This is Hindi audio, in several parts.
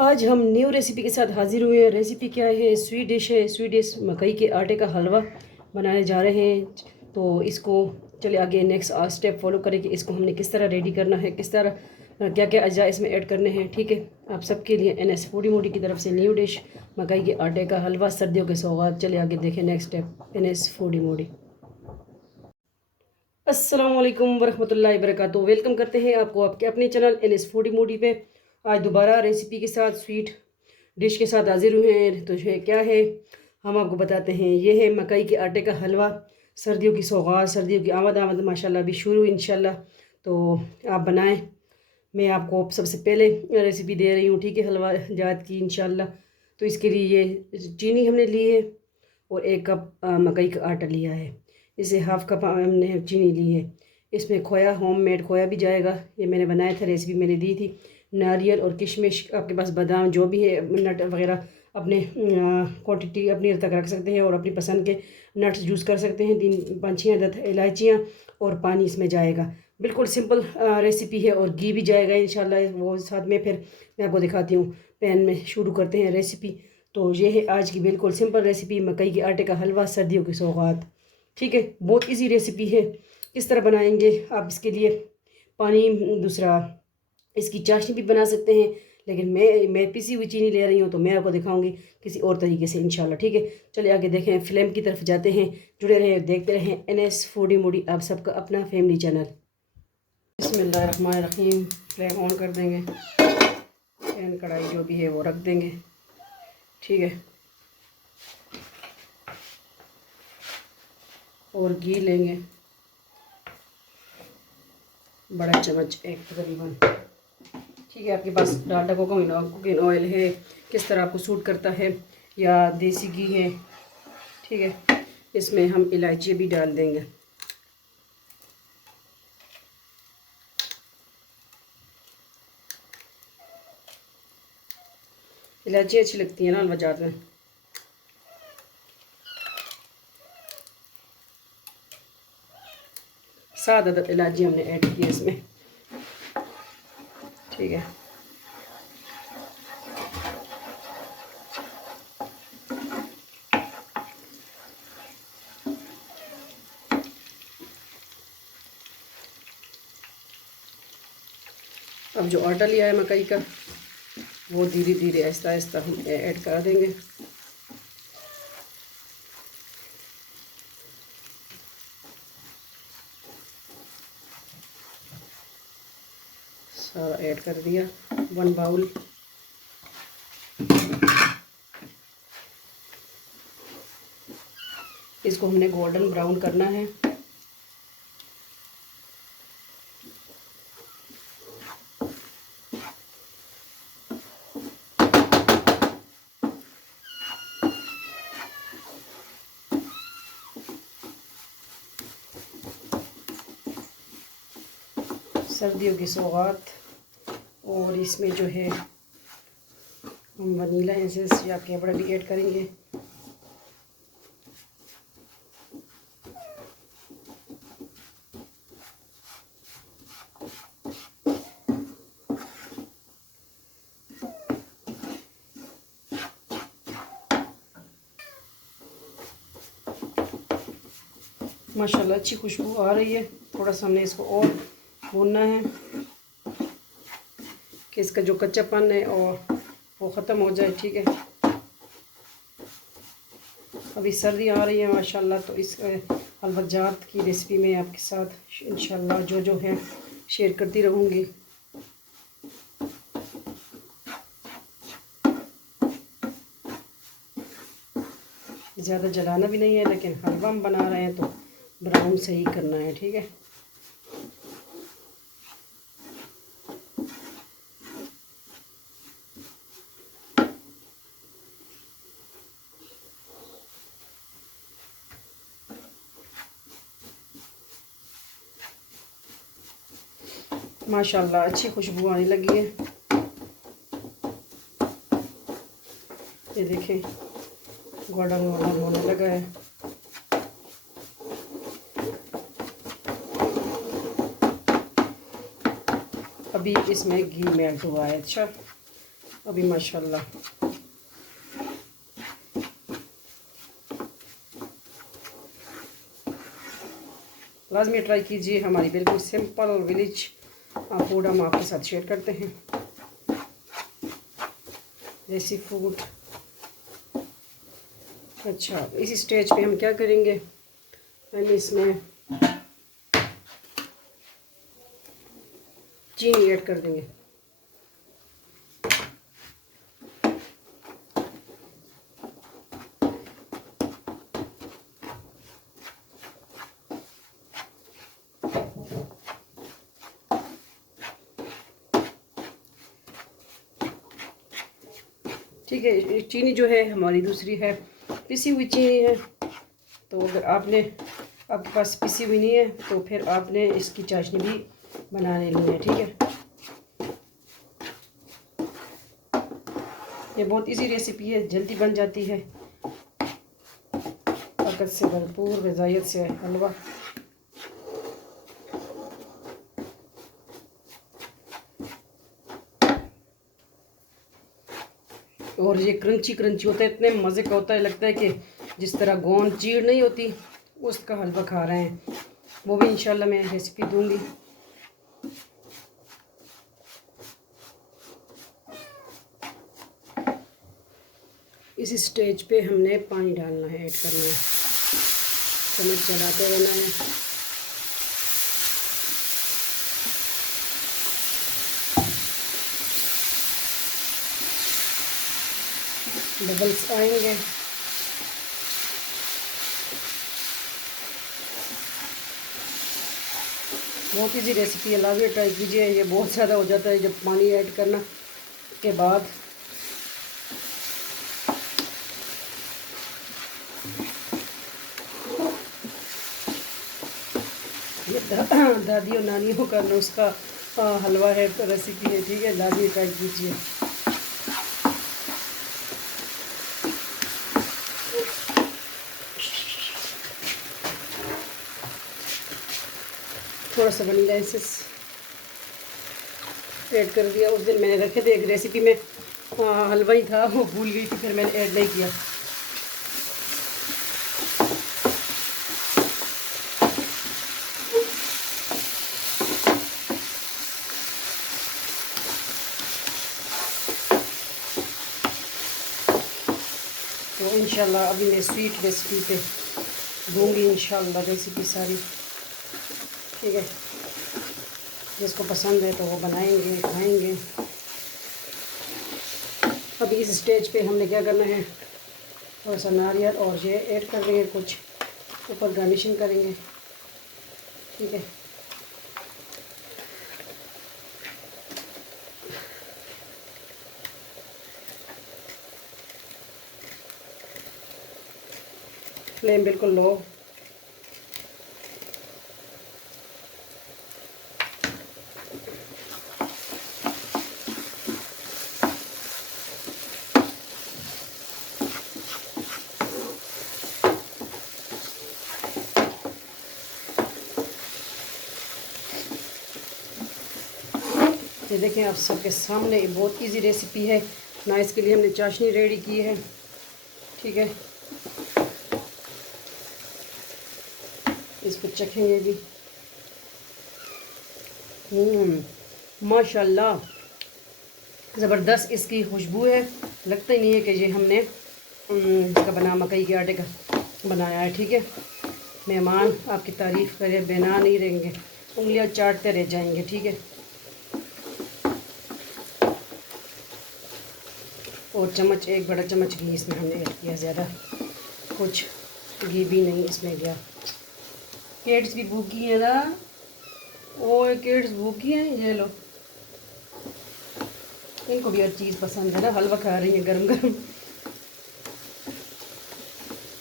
आज हम न्यू रेसिपी के साथ हाजिर हुए हैं। रेसिपी क्या है? स्वीट डिश है। स्वीट डिश मकई के आटे का हलवा बनाने जा रहे हैं। तो इसको चलिए आगे नेक्स्ट स्टेप फॉलो करें कि इसको हमने किस तरह रेडी करना है, किस तरह क्या क्या अज्जा इसमें ऐड करने हैं। ठीक है, आप सबके लिए NS फूडी मोडी की तरफ से न्यू डिश मकई के आटे का हलवा, सर्दियों के सौगात। चलिए आगे देखें नेक्स्ट स्टेप NS फूडी मोडी। अस्सलाम वालेकुम वरहमतुल्लाहि वबरकातुहू। वेलकम करते हैं आपको आपके अपने चैनल NS फूडी मोडी पे। आज दोबारा रेसिपी के साथ स्वीट डिश के साथ हाजिर हुए हैं। तो ये क्या है हम आपको बताते हैं। ये है मकई के आटे का हलवा, सर्दियों की सौगात, सर्दियों की आमद माशाल्लाह अभी शुरू इंशाल्लाह। तो आप बनाएं। मैं आपको सबसे पहले रेसिपी दे रही हूँ, ठीक है, हलवा जात की इंशाल्लाह। तो इसके लिए ये चीनी हमने ली है और 1 कप मकई का आटा लिया है। इसे हाफ़ कप हमने चीनी ली है। इसमें खोया, होममेड खोया भी जाएगा। ये मैंने बनाया था, रेसिपी मैंने दी थी। नारियल और किशमिश, आपके पास बादाम जो भी है, नट वगैरह अपने क्वांटिटी अपनी तक रख सकते हैं और अपनी पसंद के नट्स यूज़ कर सकते हैं। 3-5 अदद इलायचियाँ और पानी इसमें जाएगा। बिल्कुल सिंपल रेसिपी है और घी भी जाएगा इंशाल्लाह वो साथ में। फिर मैं आपको दिखाती हूँ। पैन में शुरू करते हैं रेसिपी। तो ये है आज की बिल्कुल सिंपल रेसिपी, मकई के आटे का हलवा, सर्दियों की सौगात। ठीक है, बहुत इजी रेसिपी है। किस तरह बनाएंगे आप? इसके लिए पानी, दूसरा इसकी चाशनी भी बना सकते हैं, लेकिन मैं पिसी हुई चीनी ले रही हूँ तो मैं आपको दिखाऊंगी किसी और तरीके से इंशाल्लाह। ठीक है, चलिए आगे देखें। फ्लेम की तरफ जाते हैं, जुड़े रहें, देखते रहें NS फूडी मोडी, आप सबका अपना फैमिली चैनल। बिस्मिल्लाहिर्रहमानिर्रहीम। फ्लेम ऑन कर देंगे, पैन कढ़ाई जो भी है वो रख देंगे। ठीक है, और घी लेंगे बड़ा चम्मच, 1 तकरीबन। ठीक है, आपके पास डालडा कुकिंग ऑयल है, किस तरह आपको सूट करता है, या देसी घी है। ठीक है, इसमें हम इलायची भी डाल देंगे। इलायची अच्छी लगती है ना हलवा जात में। सात अदद इलायची हमने ऐड की है इसमें। ठीक है, अब जो आटा लिया है मकई का वो धीरे धीरे आहिस्ता आहिस्ता हम ऐड कर देंगे। सारा ऐड कर दिया, 1 बाउल। इसको हमने गोल्डन ब्राउन करना है। सर्दियों की सौगात, और इसमें जो है हम वनीला एसेंस या केवड़ा भी ऐड करेंगे। माशाल्लाह अच्छी खुशबू आ रही है। थोड़ा सा हमने इसको और भूनना है कि इसका जो कच्चापन है और वो ख़त्म हो जाए। ठीक है, अभी सर्दी आ रही है माशाल्लाह, तो इस हलवा जात की रेसिपी में आपके साथ इंशाल्लाह जो जो है शेयर करती रहूँगी। ज़्यादा जलाना भी नहीं है, लेकिन हलवा हम बना रहे हैं तो ब्राउन से ही करना है। ठीक है, माशाल्लाह अच्छी खुशबू आने लगी है। ये देखें, गोल्डन गोल्डन होने लगा है। अभी इसमें घी मेल्ट हुआ है। अच्छा, अभी माशाल्लाह। लाजमी ट्राई कीजिए। हमारी बिल्कुल सिंपल विलेज फूड हम आपके साथ शेयर करते हैं, देसी फूड। अच्छा, इसी स्टेज पे हम क्या करेंगे, हम इसमें चीनी ऐड कर देंगे। ठीक है, चीनी जो है हमारी दूसरी है पिसी हुई चीनी है। तो अगर आपने आपके पास पिसी हुई नहीं है तो फिर आपने इसकी चाशनी भी बना लेनी है। ठीक है, ये बहुत इजी रेसिपी है, जल्दी बन जाती है। ताकत से भरपूर ग़िज़ाइयत से हलवा। और ये क्रंची क्रंची होता है, इतने मज़े का होता है, लगता है कि जिस तरह गोंद चीड़ नहीं होती उसका हलवा खा रहे हैं। वो भी इंशाल्लाह मैं रेसिपी दूंगी। इस स्टेज पे हमने पानी डालना है, ऐड करना है, चम्मच चलाते रहना है। बबल्स आएंगे। बहुत इजी रेसिपी है, लाजमी ट्राई कीजिए। ये बहुत ज़्यादा हो जाता है जब पानी ऐड करना के बाद। ये दादी और नानियों का नुस्खा हलवा है, तो रेसिपी है। ठीक है, लाजमी ट्राई कीजिए। थोड़ा सा वनीला एसेंस ऐड कर दिया। उस दिन मैंने रखे थे एक रेसिपी में हलवा ही था, वो भूल गई थी, फिर मैंने ऐड नहीं किया। तो इंशाल्लाह अभी मैं स्वीट रेसिपी पे दूंगी इंशाल्लाह रेसिपी सारी। ठीक है, जिसको पसंद है तो वो बनाएंगे, खाएंगे। अभी इस स्टेज पे हमने क्या करना है, थोड़ा सा नारियल और ये ऐड कर देंगे, कुछ ऊपर गार्निशिंग करेंगे। ठीक है, फ्लेम बिल्कुल लो। ये देखें आप सबके सामने, बहुत इजी रेसिपी है ना। इसके लिए हमने चाशनी रेडी की है। ठीक है, इसको चखेंगे भी। माशाल्लाह, ज़बरदस्त इसकी खुशबू है। लगता ही नहीं है कि ये हमने इसका बना मकई के आटे का बनाया है। ठीक है, मेहमान आपकी तारीफ़ करे बिना नहीं रहेंगे, उंगलियां चाटते रह जाएंगे। ठीक है, और चम्मच, एक बड़ा चम्मच घी इसमें हमने ऐड किया, ज़्यादा कुछ घी भी नहीं इसमें गया। किड्स भी भूखी है ना, और किड्स भूखी हैं, ये लो, इनको भी हर चीज़ पसंद है ना, हलवा खा रही है गरम गरम।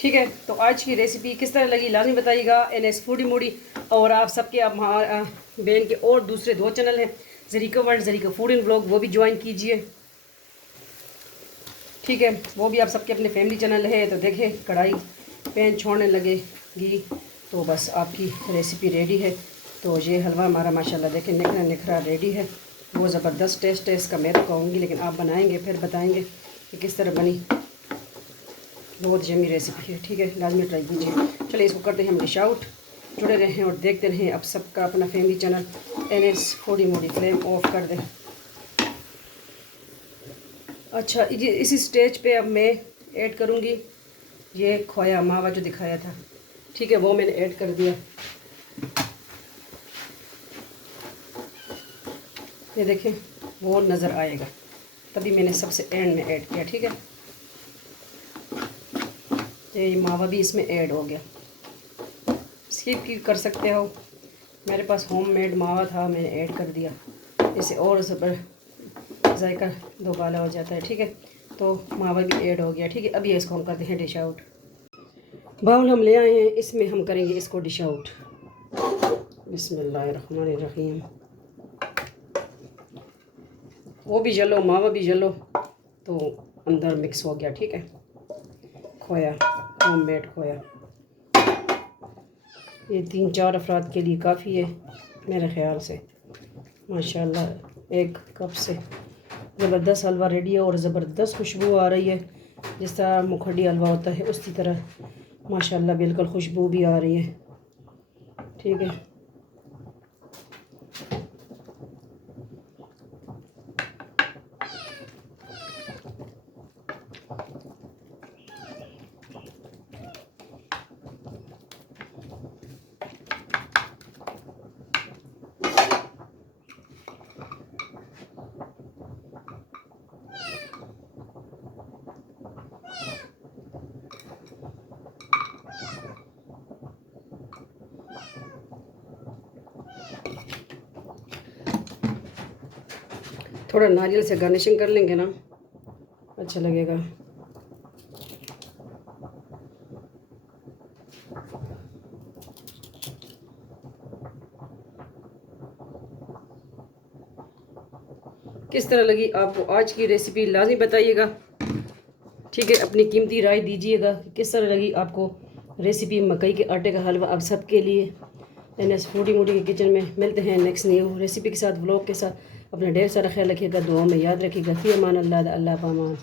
ठीक है, तो आज की रेसिपी किस तरह लगी लाजमी बताइएगा। NS foodie Moody. और आप सबके, अब बहन के और दूसरे 2 चैनल हैं, Zarika world, Zarika food and vlog, वो भी ज्वाइन कीजिए। ठीक है, वो भी आप सबके अपने फैमिली चैनल है। तो देखें, कढ़ाई पैन छोड़ने लगेगी तो बस आपकी रेसिपी रेडी है। तो ये हलवा हमारा माशाल्लाह देखें निखरा निखरा रेडी है। वो ज़बरदस्त टेस्ट है इसका, मैं तो कहूँगी, लेकिन आप बनाएंगे फिर बताएंगे कि किस तरह बनी। बहुत यमी रेसिपी है, ठीक है, लाजमी ट्राई कीजिए। चलिए इसको करते हैं हम डिश आउट। जुड़े रहें और देखते रहें अब सबका अपना family channel NS foodie Moody. Flame of कर दें। अच्छा, ये इसी स्टेज पे अब मैं ऐड करूँगी ये खोया मावा जो दिखाया था, ठीक है, वो मैंने ऐड कर दिया। ये देखें वो नज़र आएगा, तभी मैंने सबसे एंड में ऐड किया, ठीक है। ये मावा भी इसमें ऐड हो गया, स्किप भी कर सकते हो। मेरे पास होममेड मावा था, मैंने ऐड कर दिया, इसे और ज़बर जायका दोबारा हो जाता है, ठीक है। तो मावा भी ऐड हो गया, ठीक है। अब ये इसको हम करते हैं डिश आउट। बाउल हम ले आए हैं, इसमें हम करेंगे इसको डिश आउट। बिस्मिल्लाहिर्रहमानिर्रहीम। वो भी जलो, मावा भी जलो, तो अंदर मिक्स हो गया, ठीक है। खोया, होममेड खोया, ये 3-4 अफराद के लिए काफ़ी है मेरे ख़्याल से। माशाल्लाह एक कप से ज़बरदस्त हलवा रेडी है और ज़बरदस्त खुशबू आ रही है, जिस तरह मुखर्डी हलवा होता है उसी तरह माशाल्लाह बिल्कुल खुशबू भी आ रही है, ठीक है। थोड़ा नारियल से गार्निशिंग कर लेंगे ना, अच्छा लगेगा। किस तरह लगी आपको आज की रेसिपी, लाजमी बताइएगा, ठीक है। अपनी कीमती राय दीजिएगा कि किस तरह लगी आपको रेसिपी मकई के आटे का हलवा। अब सब के लिए NS फूडी मूडी के किचन में मिलते हैं नेक्स्ट न्यू रेसिपी के साथ, व्लॉग के साथ। अपना ढेर सारा ख्याल रखिएगा, दुआ में याद रखिएगा। फ़ी अमान अल्लाह, अल्लाह पामान।